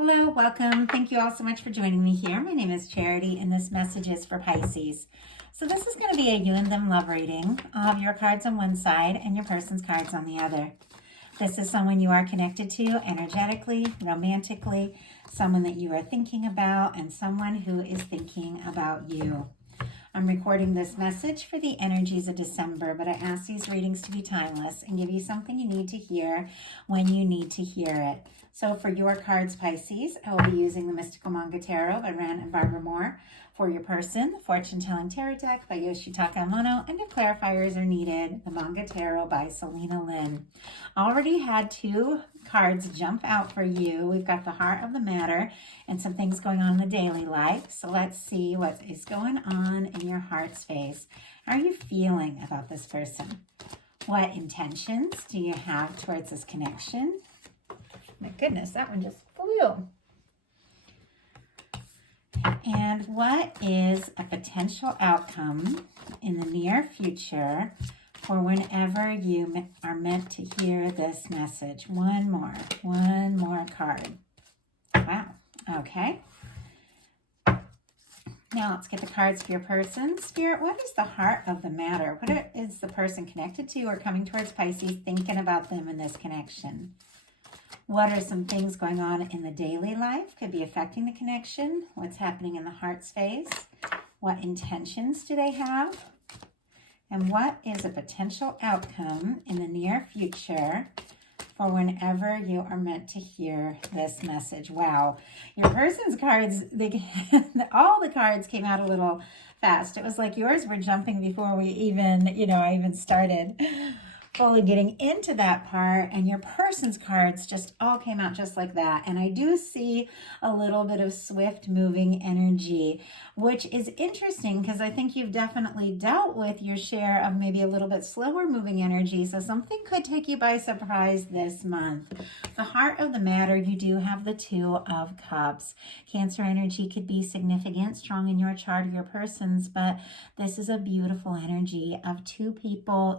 Hello, welcome. Thank you all so much for joining me here. My name is Charity, and this message is for Pisces. So this is going to be a you and them love reading of your cards on one side and your person's cards on the other. This is someone you are connected to energetically, romantically, someone that you are thinking about, and someone who is thinking about you. I'm recording this message for the energies of December, but I ask these readings to be timeless and give you something you need to hear when you need to hear it. So for your cards, Pisces, I will be using the Mystical Manga Tarot by Ren and Barbara Moore. For your person, the Fortune Telling Tarot Deck by Yoshitaka Amano, and if clarifiers are needed, the Manga Tarot by Selena Lynn. Already had two cards jump out for you. We've got the Heart of the Matter and some things going on in the daily life. So let's see what is going on in your heart space. How are you feeling about this person? What intentions do you have towards this connection? My goodness, that one just flew. And what is a potential outcome in the near future for whenever you are meant to hear this message? One more card. Wow, okay. Now let's get the cards for your person. Spirit, what is the heart of the matter? What is the person connected to or coming towards Pisces thinking about them in this connection? What are some things going on in the daily life? Could be affecting the connection. What's happening in the heart space? What intentions do they have? And what is a potential outcome in the near future for whenever you are meant to hear this message? Wow. Your person's cards, all the cards came out a little fast. It was like yours were jumping before we even, I even started fully getting into that part, and your person's cards just all came out just like that. And I do see a little bit of swift moving energy, which is interesting because I think you've definitely dealt with your share of maybe a little bit slower moving energy. So something could take you by surprise this month. The heart of the matter, you do have the Two of Cups. Cancer energy could be significant, strong in your chart or your person's, but this is a beautiful energy of two people,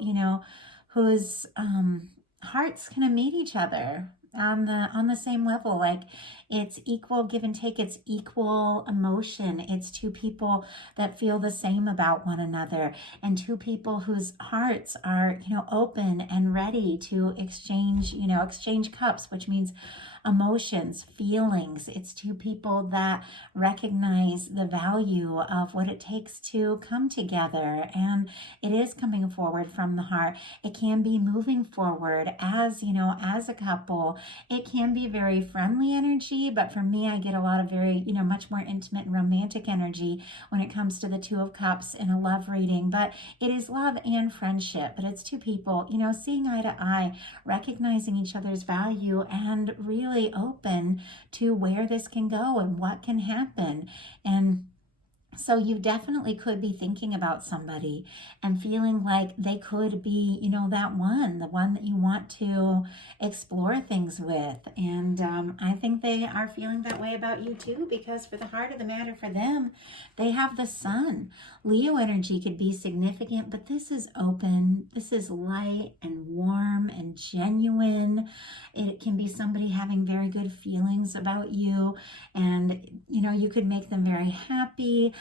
whose hearts kind of meet each other on the same level. Like it's equal give and take, it's equal emotion. It's two people that feel the same about one another, and two people whose hearts are open and ready to exchange cups, which means emotions, feelings. It's two people that recognize the value of what it takes to come together, and it is coming forward from the heart. It can be moving forward as a couple. It can be very friendly energy, but for me, I get a lot of very much more intimate and romantic energy when it comes to the Two of Cups in a love reading. But it is love and friendship, but it's two people seeing eye to eye, recognizing each other's value, and really open to where this can go and what can happen. And so you definitely could be thinking about somebody and feeling like they could be, the one that you want to explore things with. And I think they are feeling that way about you too, because for the heart of the matter for them, they have the Sun. Leo energy could be significant, but this is open. This is light and warm and genuine. It can be somebody having very good feelings about you, and you could make them very happy.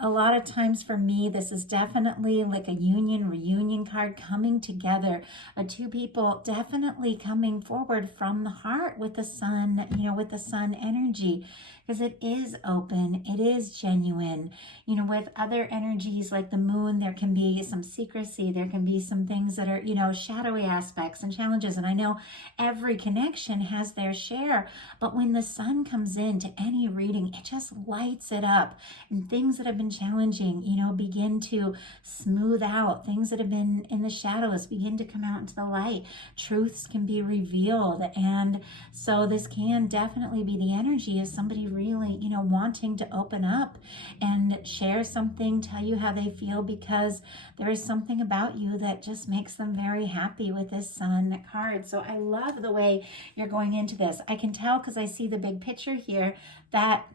A lot of times for me, this is definitely like a reunion card coming together. Two people definitely coming forward from the heart with the Sun, with the Sun energy, because it is open, it is genuine. With other energies like the Moon, there can be some secrecy, there can be some things that are, shadowy aspects and challenges. And I know every connection has their share, but when the Sun comes into any reading, it just lights it up, and things that have been challenging, begin to smooth out. Things that have been in the shadows begin to come out into the light. Truths can be revealed. And so this can definitely be the energy of somebody really, wanting to open up and share something, tell you how they feel, because there is something about you that just makes them very happy with this Sun card. So I love the way you're going into this. I can tell because I see the big picture here that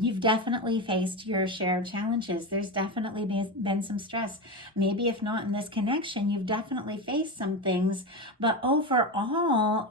You've definitely faced your share of challenges. There's definitely been some stress. Maybe if not in this connection, you've definitely faced some things. But overall,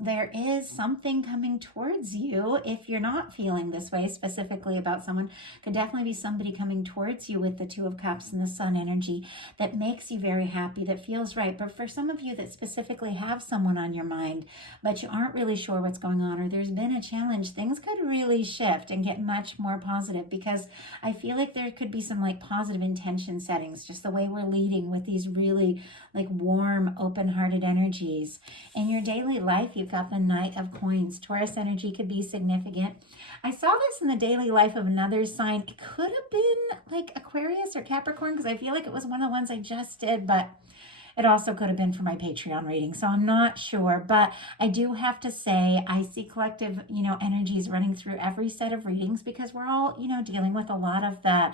there is something coming towards you. If you're not feeling this way specifically about someone, could definitely be somebody coming towards you with the Two of Cups and the Sun energy that makes you very happy, that feels right. But for some of you that specifically have someone on your mind, but you aren't really sure what's going on, or there's been a challenge, things could really shift and get much more positive, because I feel like there could be some positive intention settings, just the way we're leading with these really warm, open-hearted energies. In your daily life, you've got the Knight of Coins. Taurus energy could be significant. I saw this in the daily life of another sign. It could have been Aquarius or Capricorn, because I feel like it was one of the ones I just did, but it also could have been for my Patreon reading, so I'm not sure. But I do have to say, I see collective, energies running through every set of readings, because we're all, dealing with a lot of the,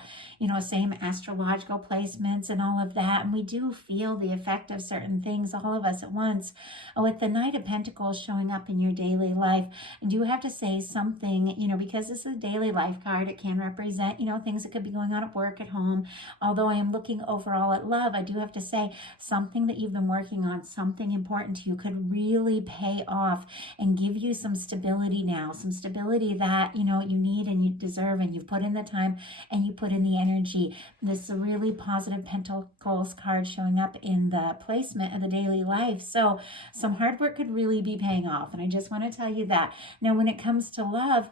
same astrological placements and all of that. And we do feel the effect of certain things, all of us at once. With the Knight of Pentacles showing up in your daily life, I do have to say something, because this is a daily life card, it can represent, things that could be going on at work, at home. Although I am looking overall at love, I do have to say something that you've been working on, something important to you, could really pay off and give you some stability now, some stability that, you need and you deserve, and you've put in the time and you put in the energy. This is a really positive Pentacles card showing up in the placement of the daily life. So some hard work could really be paying off. And I just want to tell you that. Now, when it comes to love,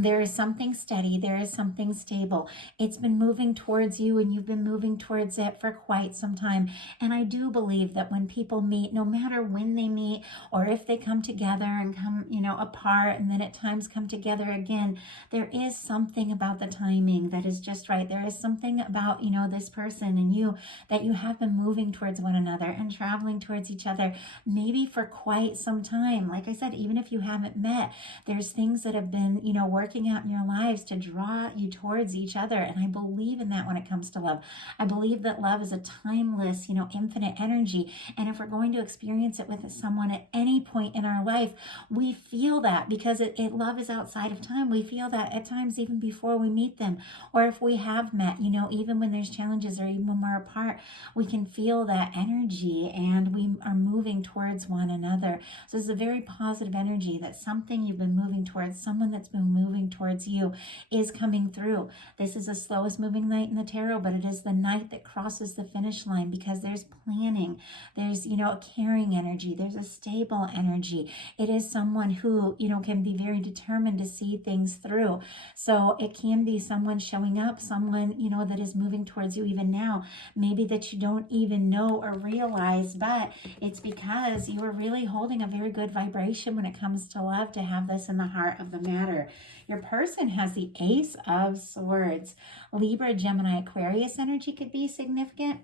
there is something steady. There is something stable. It's been moving towards you, and you've been moving towards it for quite some time. And I do believe that when people meet, no matter when they meet or if they come together and come, apart and then at times come together again, there is something about the timing that is just right. There is something about, this person and you, that you have been moving towards one another and traveling towards each other, maybe for quite some time. Like I said, even if you haven't met, there's things that have been, working out in your lives to draw you towards each other. And I believe in that when it comes to love. I believe that love is a timeless, infinite energy. And if we're going to experience it with someone at any point in our life, we feel that, because love is outside of time. We feel that at times even before we meet them, or if we have met, even when there's challenges or even when we're apart, we can feel that energy and we are moving towards one another. So it's a very positive energy that something you've been moving towards, someone that's been moving towards you, is coming through. This is the slowest moving night in the tarot, but it is the night that crosses the finish line, because there's planning, there's a caring energy, there's a stable energy. It is someone who can be very determined to see things through. So it can be someone showing up, someone that is moving towards you even now, maybe that you don't even know or realize, but it's because you are really holding a very good vibration when it comes to love, to have this in the heart of the matter. Your person has the Ace of Swords. Libra, Gemini, Aquarius energy could be significant.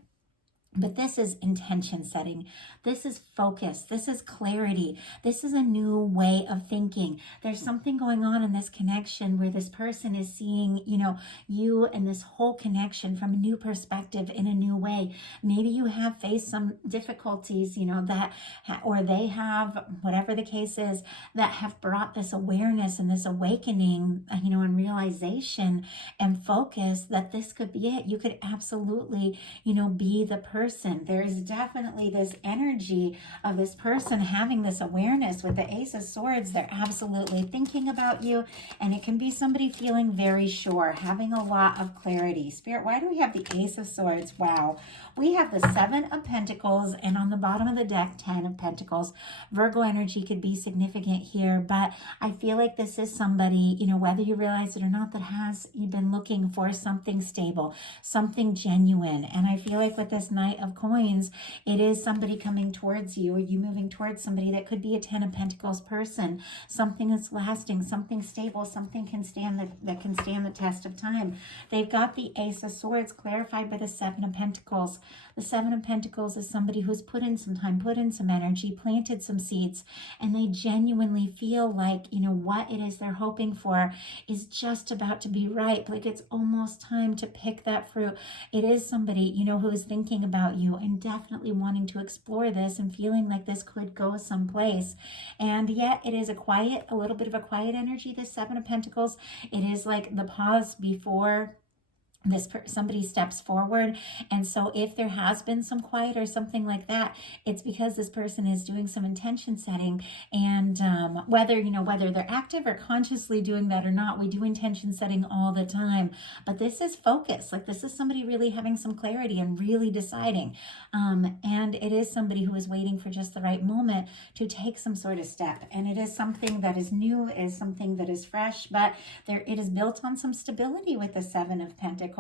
But this is intention setting. This is focus. This is clarity. This is a new way of thinking. There's something going on in this connection where this person is seeing, you and this whole connection from a new perspective in a new way. Maybe you have faced some difficulties, or they have, whatever the case is, that have brought this awareness and this awakening, and realization and focus that this could be it. You could absolutely, be the person. There is definitely this energy of this person having this awareness with the Ace of Swords. They're absolutely thinking about you, and it can be somebody feeling very sure, having a lot of clarity. Spirit, why do we have the Ace of Swords? Wow. We have the Seven of Pentacles, and on the bottom of the deck, 10 of Pentacles. Virgo energy could be significant here, but I feel like this is somebody, whether you realize it or not, that has been looking for something stable, something genuine. And I feel like with this Knight of Coins, it is somebody coming towards you, or you moving towards somebody that could be a 10 of Pentacles person, something that's lasting, something stable, something that can stand the test of time. They've got the Ace of Swords clarified by the Seven of Pentacles. The Seven of Pentacles is somebody who's put in some time, put in some energy, planted some seeds, and they genuinely feel like, what it is they're hoping for is just about to be ripe. Like it's almost time to pick that fruit. It is somebody, who is thinking about about you and definitely wanting to explore this and feeling like this could go someplace. And yet it is a little bit of a quiet energy, this Seven of Pentacles. It is like the pause before somebody steps forward. And so if there has been some quiet or something like that, it's because this person is doing some intention setting. And whether they're active or consciously doing that or not, we do intention setting all the time. But this is focus. Like, this is somebody really having some clarity and really deciding. And it is somebody who is waiting for just the right moment to take some sort of step. And it is something that is new, is something that is fresh, but it is built on some stability with the Seven of Pentacles.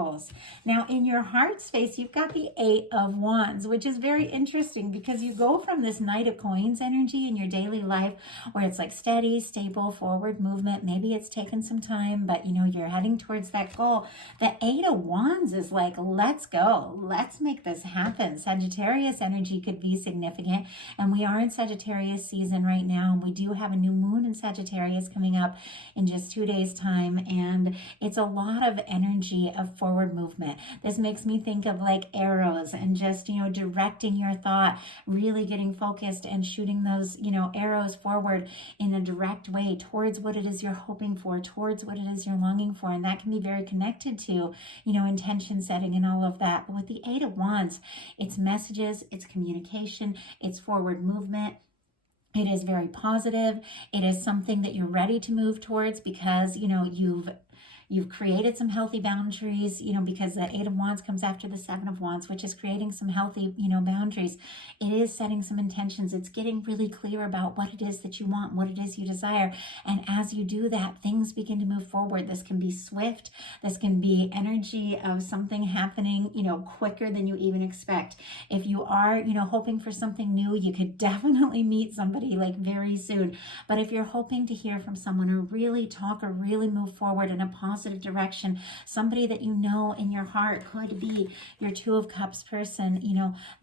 Now, in your heart space, you've got the Eight of Wands, which is very interesting because you go from this Knight of Coins energy in your daily life where it's like steady, stable, forward movement. Maybe it's taken some time, but you're heading towards that goal. The Eight of Wands is like, let's go. Let's make this happen. Sagittarius energy could be significant, and we are in Sagittarius season right now. And we do have a new moon in Sagittarius coming up in just 2 days' time, and it's a lot of energy of forward movement. This makes me think of like arrows and just, directing your thought, really getting focused and shooting those, arrows forward in a direct way towards what it is you're hoping for, towards what it is you're longing for. And that can be very connected to, intention setting and all of that. But with the Eight of Wands, it's messages, it's communication, it's forward movement. It is very positive. It is something that you're ready to move towards because, you've created some healthy boundaries, because that Eight of Wands comes after the Seven of Wands, which is creating some healthy, boundaries. It is setting some intentions. It's getting really clear about what it is that you want, what it is you desire. And as you do that, things begin to move forward. This can be swift. This can be energy of something happening, quicker than you even expect. If you are, hoping for something new, you could definitely meet somebody like very soon. But if you're hoping to hear from someone or really talk or really move forward in a positive direction, somebody that in your heart could be your Two of Cups person,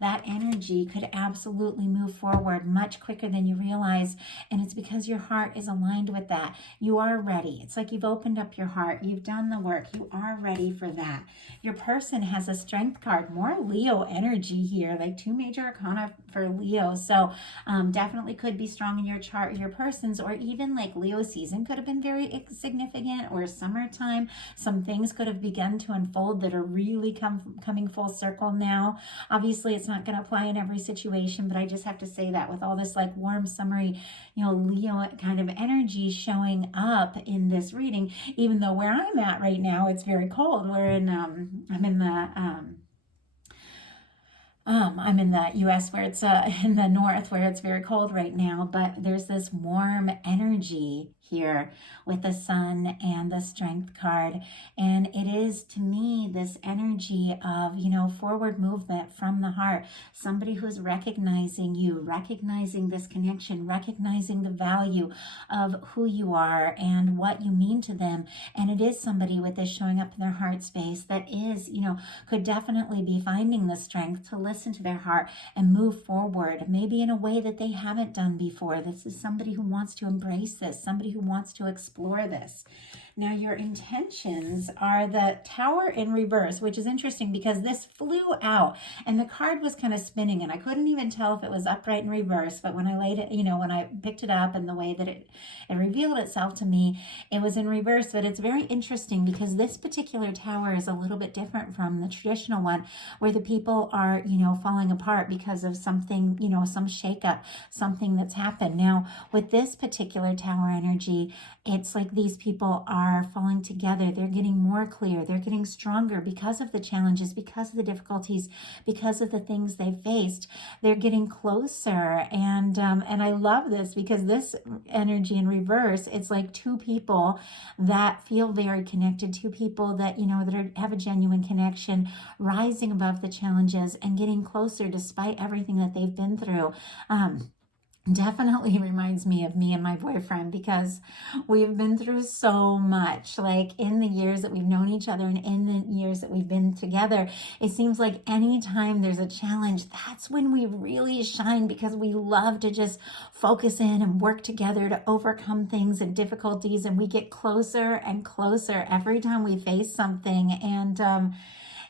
that energy could absolutely move forward much quicker than you realize. And it's because your heart is aligned with that. You are ready. It's like you've opened up your heart. You've done the work. You are ready for that. Your person has a Strength card, more Leo energy here, like 2 major arcana for Leo. So definitely could be strong in your chart, your person's, or even like Leo season could have been very significant, or summertime. Some things could have begun to unfold that are really coming full circle now. Obviously, it's not going to apply in every situation, but I just have to say that with all this like warm, summery, Leo kind of energy showing up in this reading, even though where I'm at right now, it's very cold. I'm in the U.S. where it's in the north where it's very cold right now, but there's this warm energy here with the Sun and the Strength card. And it is, to me, this energy of, forward movement from the heart. Somebody who's recognizing you, recognizing this connection, recognizing the value of who you are and what you mean to them. And it is somebody with this showing up in their heart space that is, could definitely be finding the strength to listen to their heart and move forward, maybe in a way that they haven't done before. This is somebody who wants to embrace this, somebody who wants to explore this. Now, your intentions are the Tower in reverse, which is interesting because this flew out and the card was kind of spinning and I couldn't even tell if it was upright in reverse. But when I laid it, when I picked it up and the way that it revealed itself to me, it was in reverse. But it's very interesting because this particular tower is a little bit different from the traditional one where the people are, falling apart because of something, some shakeup, something that's happened. Now, with this particular tower energy, it's like these people are falling together. They're getting more clear. They're getting stronger because of the challenges, because of the difficulties, because of the things they've faced. They're getting closer. And I love this because this energy in reverse, it's like two people that feel very connected, two people that, have a genuine connection, rising above the challenges and getting closer despite everything that they've been through. Definitely reminds me of me and my boyfriend because we've been through so much. Like in the years that we've known each other and in the years that we've been together, it seems like anytime there's a challenge, that's when we really shine because we love to just focus in and work together to overcome things and difficulties, and we get closer and closer every time we face something. And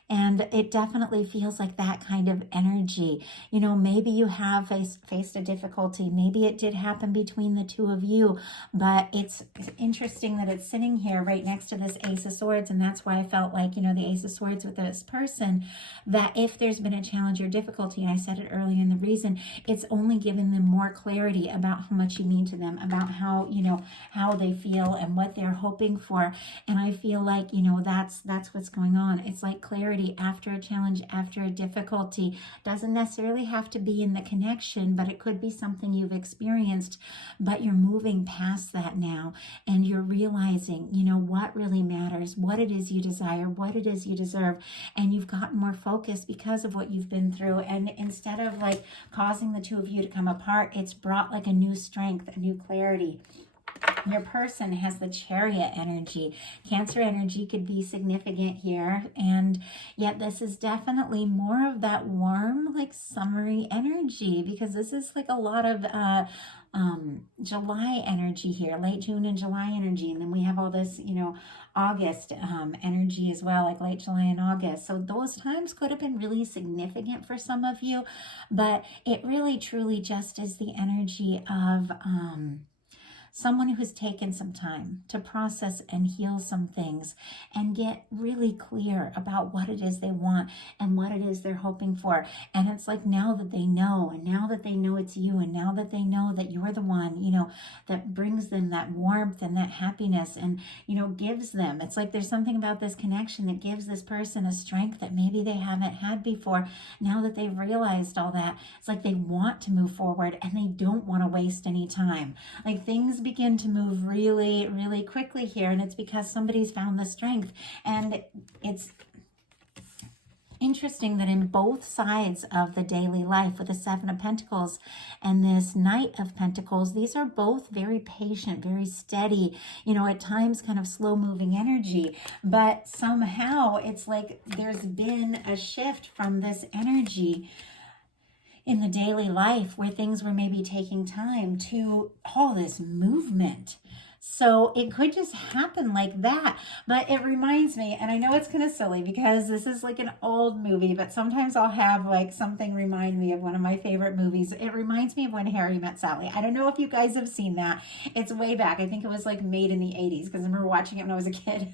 And it definitely feels like that kind of energy. You know, maybe you have faced a difficulty. Maybe it did happen between the two of you, but it's interesting that it's sitting here right next to this Ace of Swords. And that's why I felt like, you know, the Ace of Swords with this person, that if there's been a challenge or difficulty, and I said it earlier in the reason, it's only given them more clarity about how much you mean to them, about how, you know, how they feel and what they're hoping for. And I feel like, you know, that's what's going on. It's like clarity after a challenge, after a difficulty. Doesn't necessarily have to be in the connection, but it could be something you've experienced, but you're moving past that now, and you're realizing, you know, what really matters, what it is you desire, what it is you deserve, and you've gotten more focused because of what you've been through. And instead of like causing the two of you to come apart, it's brought like a new strength, a new clarity. Your person has the Chariot energy. Cancer energy could be significant here. And yet this is definitely more of that warm, like summery energy, because this is like a lot of July energy here, late June and July energy. And then we have all this, you know, August energy as well, like late July and August. So those times could have been really significant for some of you, but it really truly just is the energy of someone who's taken some time to process and heal some things and get really clear about what it is they want and what it is they're hoping for. And it's like now that they know, and now that they know it's you, and now that they know that you're the one, you know, that brings them that warmth and that happiness and, you know, gives them, it's like there's something about this connection that gives this person a strength that maybe they haven't had before. Now that they've realized all that, it's like they want to move forward and they don't want to waste any time. Like things begin to move really, really quickly here, and it's because somebody's found the strength. And it's interesting that in both sides of the daily life, with the Seven of Pentacles and this Knight of Pentacles, these are both very patient, very steady, you know, at times kind of slow moving energy, but somehow it's like there's been a shift from this energy in the daily life where things were maybe taking time to all this movement. So it could just happen like that. But it reminds me, and I know it's kind of silly because this is like an old movie, but sometimes I'll have like something remind me of one of my favorite movies. It reminds me of When Harry Met Sally. I don't know if you guys have seen that. It's way back. I think it was like made in the 80s because I remember watching it when I was a kid.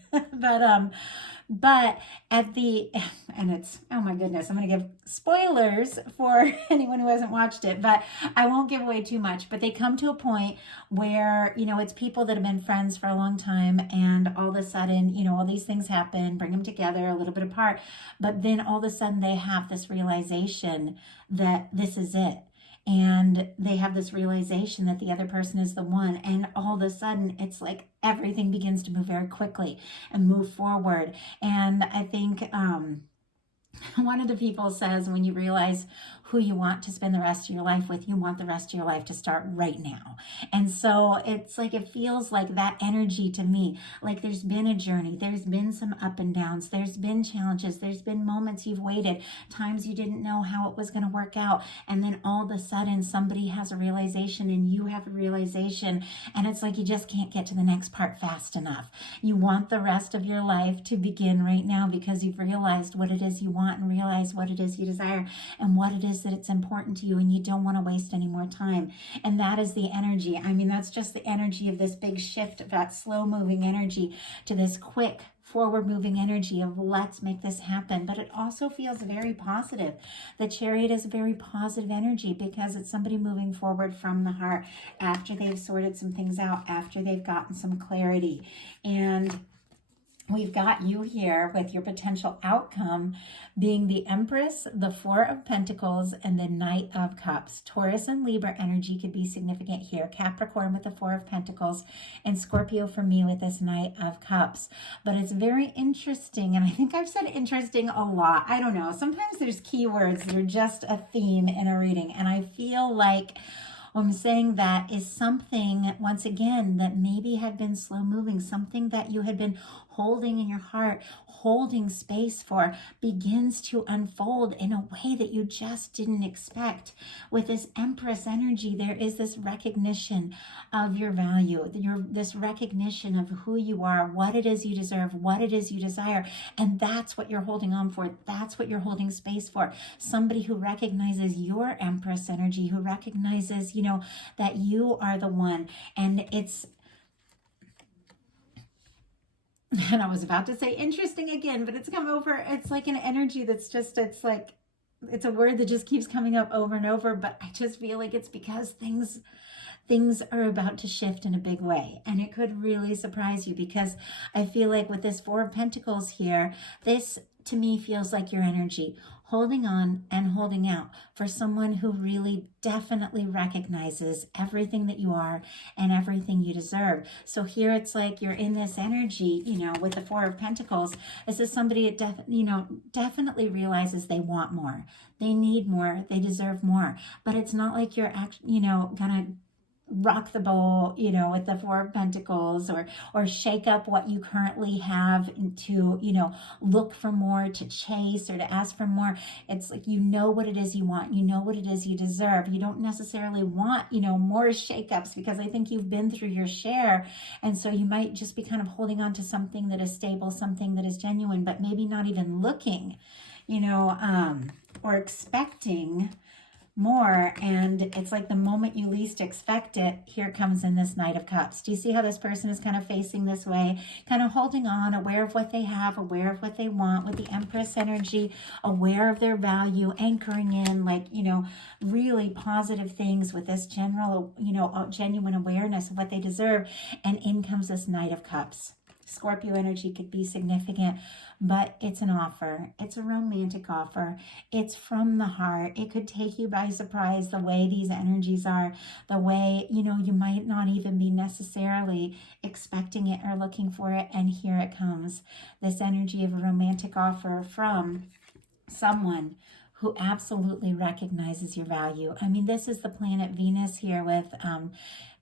But at the, and it's, oh my goodness, I'm going to give spoilers for anyone who hasn't watched it, but I won't give away too much. But they come to a point where, you know, it's people that have been friends for a long time, and all of a sudden, you know, all these things happen, bring them together a little bit apart. But then all of a sudden they have this realization that this is it. And they have this realization that the other person is the one. And all of a sudden, it's like everything begins to move very quickly and move forward. And I think one of the people says, when you realize who you want to spend the rest of your life with, you want the rest of your life to start right now. And so it's like, it feels like that energy to me, like there's been a journey, there's been some up and downs, there's been challenges, there's been moments you've waited, times you didn't know how it was going to work out, and then all of a sudden somebody has a realization and you have a realization, and it's like you just can't get to the next part fast enough. You want the rest of your life to begin right now because you've realized what it is you want and realize what it is you desire and what it is that it's important to you, and you don't want to waste any more time. And that is the energy. I mean, that's just the energy of this big shift, of that slow moving energy to this quick forward moving energy of let's make this happen. But it also feels very positive. The Chariot is a very positive energy because it's somebody moving forward from the heart after they've sorted some things out, after they've gotten some clarity. And we've got you here with your potential outcome being the Empress, the Four of Pentacles, and the Knight of Cups. Taurus and Libra energy could be significant here. Capricorn with the Four of Pentacles, and Scorpio for me with this Knight of Cups. But it's very interesting, and I think I've said interesting a lot. I don't know. Sometimes there's keywords that are just a theme in a reading, and I feel like What I'm saying that is something, once again, that maybe had been slow moving, something that you had been holding in your heart, holding space for, begins to unfold in a way that you just didn't expect. With this Empress energy, there is this recognition of your value, this recognition of who you are, what it is you deserve, what it is you desire, and that's what you're holding on for. That's what you're holding space for. Somebody who recognizes your Empress energy, who recognizes, that you are the one. And and I was about to say interesting again, but it's come over. It's like an energy that's just, it's a word that just keeps coming up over and over, but I just feel like it's because things are about to shift in a big way, and it could really surprise you, because I feel like with this Four of Pentacles here, this to me feels like your energy holding on and holding out for someone who really definitely recognizes everything that you are and everything you deserve. So here it's like you're in this energy, with the Four of Pentacles. This is somebody that definitely realizes they want more, they need more, they deserve more. But it's not like you're actually, gonna rock the boat, with the Four of Pentacles, or shake up what you currently have to, look for more, to chase, or to ask for more. It's like, what it is you want, what it is you deserve. You don't necessarily want, more shakeups, because I think you've been through your share. And so you might just be kind of holding on to something that is stable, something that is genuine, but maybe not even looking, or expecting more. And it's like the moment you least expect it, here comes in this Knight of Cups. Do you see how this person is kind of facing this way, kind of holding on, aware of what they have, aware of what they want, with the Empress energy, aware of their value, anchoring in really positive things with this general, genuine awareness of what they deserve. And in comes this Knight of Cups. Scorpio energy could be significant, but it's an offer. It's a romantic offer. It's from the heart. It could take you by surprise the way these energies are, the way, you might not even be necessarily expecting it or looking for it. And here it comes, this energy of a romantic offer from someone who absolutely recognizes your value. I mean, this is the planet Venus here with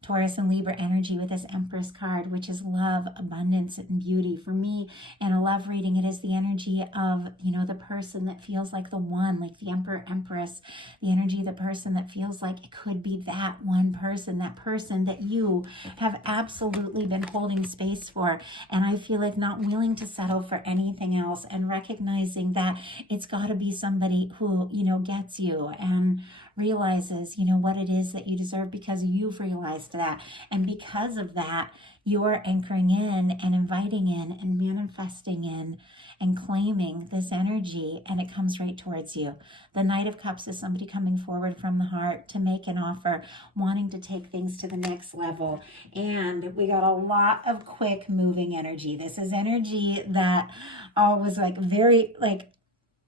Taurus and Libra energy, with this Empress card, which is love, abundance, and beauty. For me, in a love reading, it is the energy of, the person that feels like the one, like the Emperor, Empress, the energy of the person that feels like it could be that one person, that person that you have absolutely been holding space for. And I feel like not willing to settle for anything else, and recognizing that it's got to be somebody who, gets you and realizes, what it is that you deserve, because you've realized that. And because of that, you're anchoring in and inviting in and manifesting in and claiming this energy, and it comes right towards you. The Knight of Cups is somebody coming forward from the heart to make an offer, wanting to take things to the next level. And we got a lot of quick moving energy. This is energy that was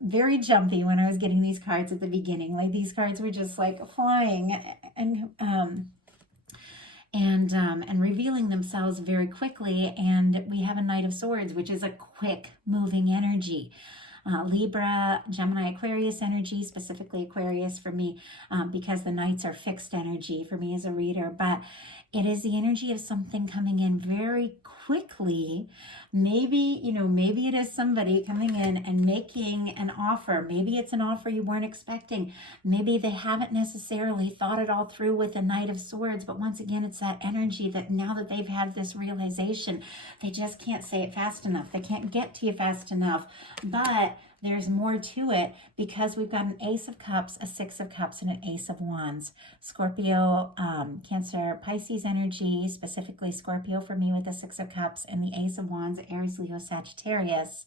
very jumpy when I was getting these cards at the beginning. Like, these cards were just like flying and revealing themselves very quickly. And we have a Knight of Swords, which is a quick moving energy. Libra, Gemini, Aquarius energy, specifically Aquarius for me, because the Knights are fixed energy for me as a reader. But it is the energy of something coming in very quickly. Maybe it is somebody coming in and making an offer. Maybe it's an offer you weren't expecting. Maybe they haven't necessarily thought it all through with the Knight of Swords. But once again, it's that energy that now that they've had this realization, they just can't say it fast enough. They can't get to you fast enough. But there's more to it, because we've got an Ace of Cups, a Six of Cups, and an Ace of Wands. Scorpio, Cancer, Pisces energy, specifically Scorpio for me with the Six of Cups, and the Ace of Wands, Aries, Leo, Sagittarius.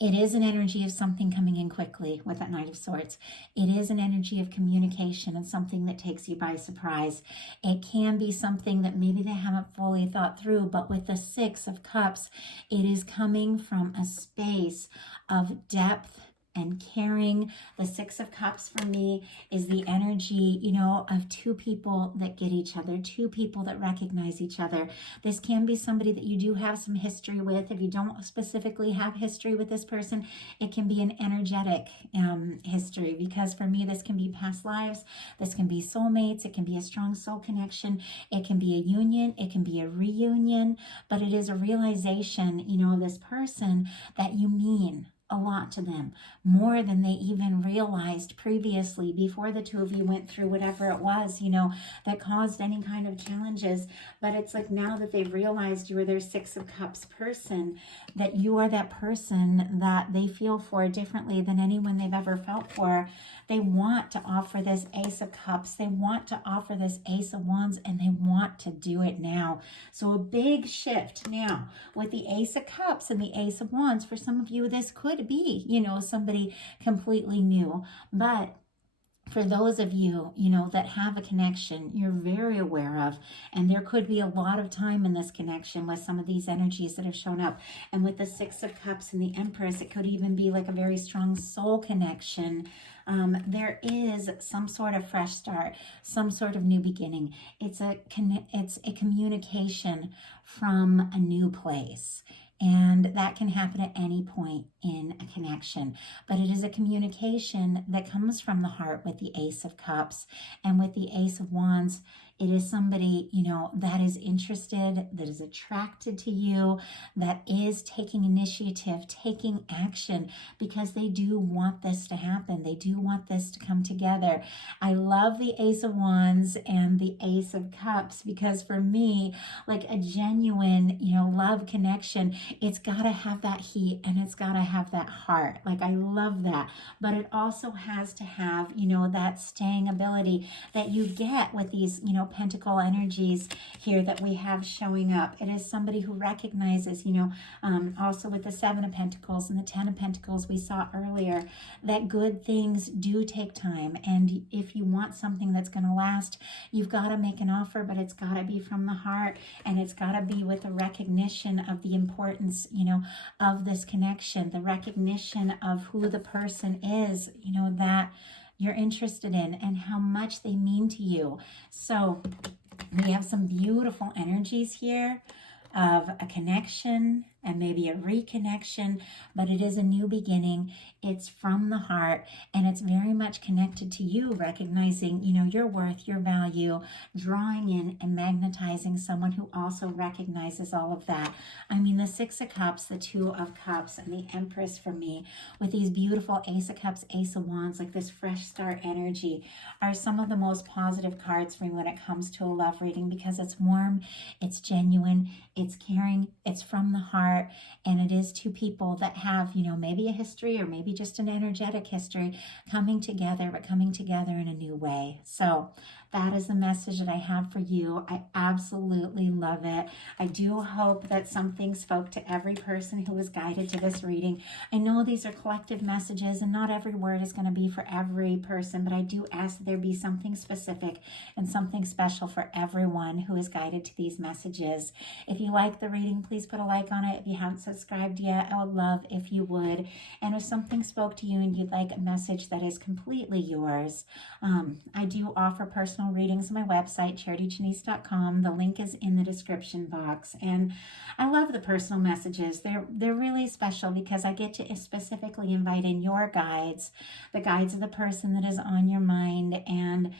It is an energy of something coming in quickly with that Knight of Swords. It is an energy of communication and something that takes you by surprise. It can be something that maybe they haven't fully thought through, but with the Six of Cups, it is coming from a space of depth and caring. The Six of Cups for me is the energy, you know, of two people that get each other, two people that recognize each other. This can be somebody that you do have some history with. If you don't specifically have history with this person, it can be an energetic history, because for me, this can be past lives, this can be soulmates, it can be a strong soul connection, it can be a union, it can be a reunion, but it is a realization, you know, of this person that you mean a lot to them, more than they even realized previously before the two of you went through whatever it was, you know, that caused any kind of challenges. But it's like now that they've realized you are their Six of Cups person, that you are that person that they feel for differently than anyone they've ever felt for. They want to offer this Ace of Cups. They want to offer this Ace of Wands, and they want to do it now. So a big shift now with the Ace of Cups and the Ace of Wands. For some of you, this could be, you know, somebody completely new. But for those of you, you know, that have a connection you're very aware of, and there could be a lot of time in this connection with some of these energies that have shown up. And with the Six of Cups and the Empress, it could even be like a very strong soul connection. There is some sort of fresh start, some sort of new beginning. It's a communication from a new place. And that can happen at any point in a connection. But it is a communication that comes from the heart with the Ace of Cups. And with the Ace of Wands, it is somebody, you know, that is interested, that is attracted to you, that is taking initiative, taking action, because they do want this to happen. They do want this to come together. I love the Ace of Wands and the Ace of Cups, because for me, like a genuine, you know, love connection, it's got to have that heat and it's got to have that heart. Like, I love that. But it also has to have, you know, that staying ability that you get with these, you know, pentacle energies here that we have showing up. It is somebody who recognizes, you know, also with the Seven of Pentacles and the Ten of Pentacles we saw earlier, that good things do take time. And if you want something that's going to last, you've got to make an offer, but it's got to be from the heart, and it's got to be with a recognition of the importance, you know, of this connection, the recognition of who the person is, you know, that you're interested in and how much they mean to you. So we have some beautiful energies here of a connection and maybe a reconnection, but it is a new beginning. It's from the heart, and it's very much connected to you recognizing, you know, your worth, your value, drawing in and magnetizing someone who also recognizes all of that. I mean, the Six of Cups, the Two of Cups, and the Empress for me, with these beautiful Ace of Cups, Ace of Wands, like this fresh start energy, are some of the most positive cards for me when it comes to a love reading, because it's warm, it's genuine, it's caring, it's from the heart, and it is two people that have, you know, maybe a history or maybe just an energetic history coming together, but coming together in a new way. So that is the message that I have for you. I absolutely love it. I do hope that something spoke to every person who was guided to this reading. I know these are collective messages and not every word is going to be for every person, but I do ask that there be something specific and something special for everyone who is guided to these messages. If you like the reading, please put a like on it. If you haven't subscribed yet, I would love if you would. And if something spoke to you and you'd like a message that is completely yours, I do offer personal readings on my website, charityjanice.com. The link is in the description box. And I love the personal messages. They're really special because I get to specifically invite in your guides, the guides of the person that is on your mind. And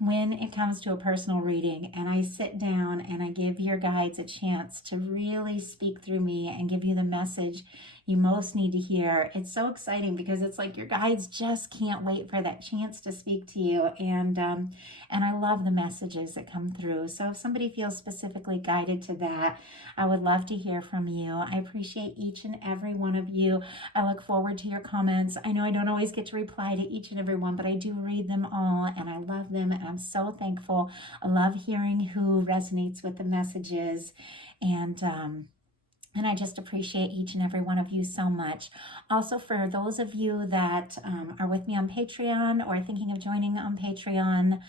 when it comes to a personal reading and I sit down and I give your guides a chance to really speak through me and give you the message you most need to hear, it's so exciting because it's like your guides just can't wait for that chance to speak to you. And I love the messages that come through. So if somebody feels specifically guided to that, I would love to hear from you. I appreciate each and every one of you. I look forward to your comments. I know I don't always get to reply to each and every one, but I do read them all and I love them and I'm so thankful. I love hearing who resonates with the messages, and I just appreciate each and every one of you so much. Also, for those of you that are with me on Patreon or thinking of joining on Patreon,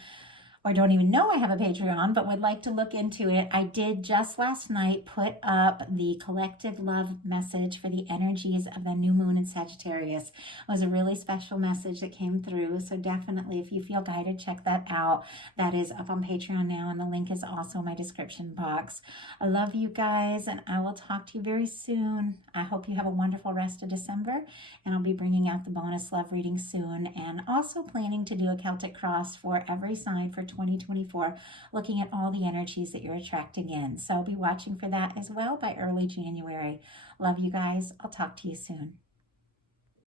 or don't even know I have a Patreon, but would like to look into it, I did just last night put up the collective love message for the energies of the new moon in Sagittarius. It was a really special message that came through. So definitely, if you feel guided, check that out. That is up on Patreon now, and the link is also in my description box. I love you guys, and I will talk to you very soon. I hope you have a wonderful rest of December, and I'll be bringing out the bonus love reading soon, and also planning to do a Celtic cross for every sign for 2024, looking at all the energies that you're attracting in. So I'll be watching for that as well by early January. Love you guys. I'll talk to you soon.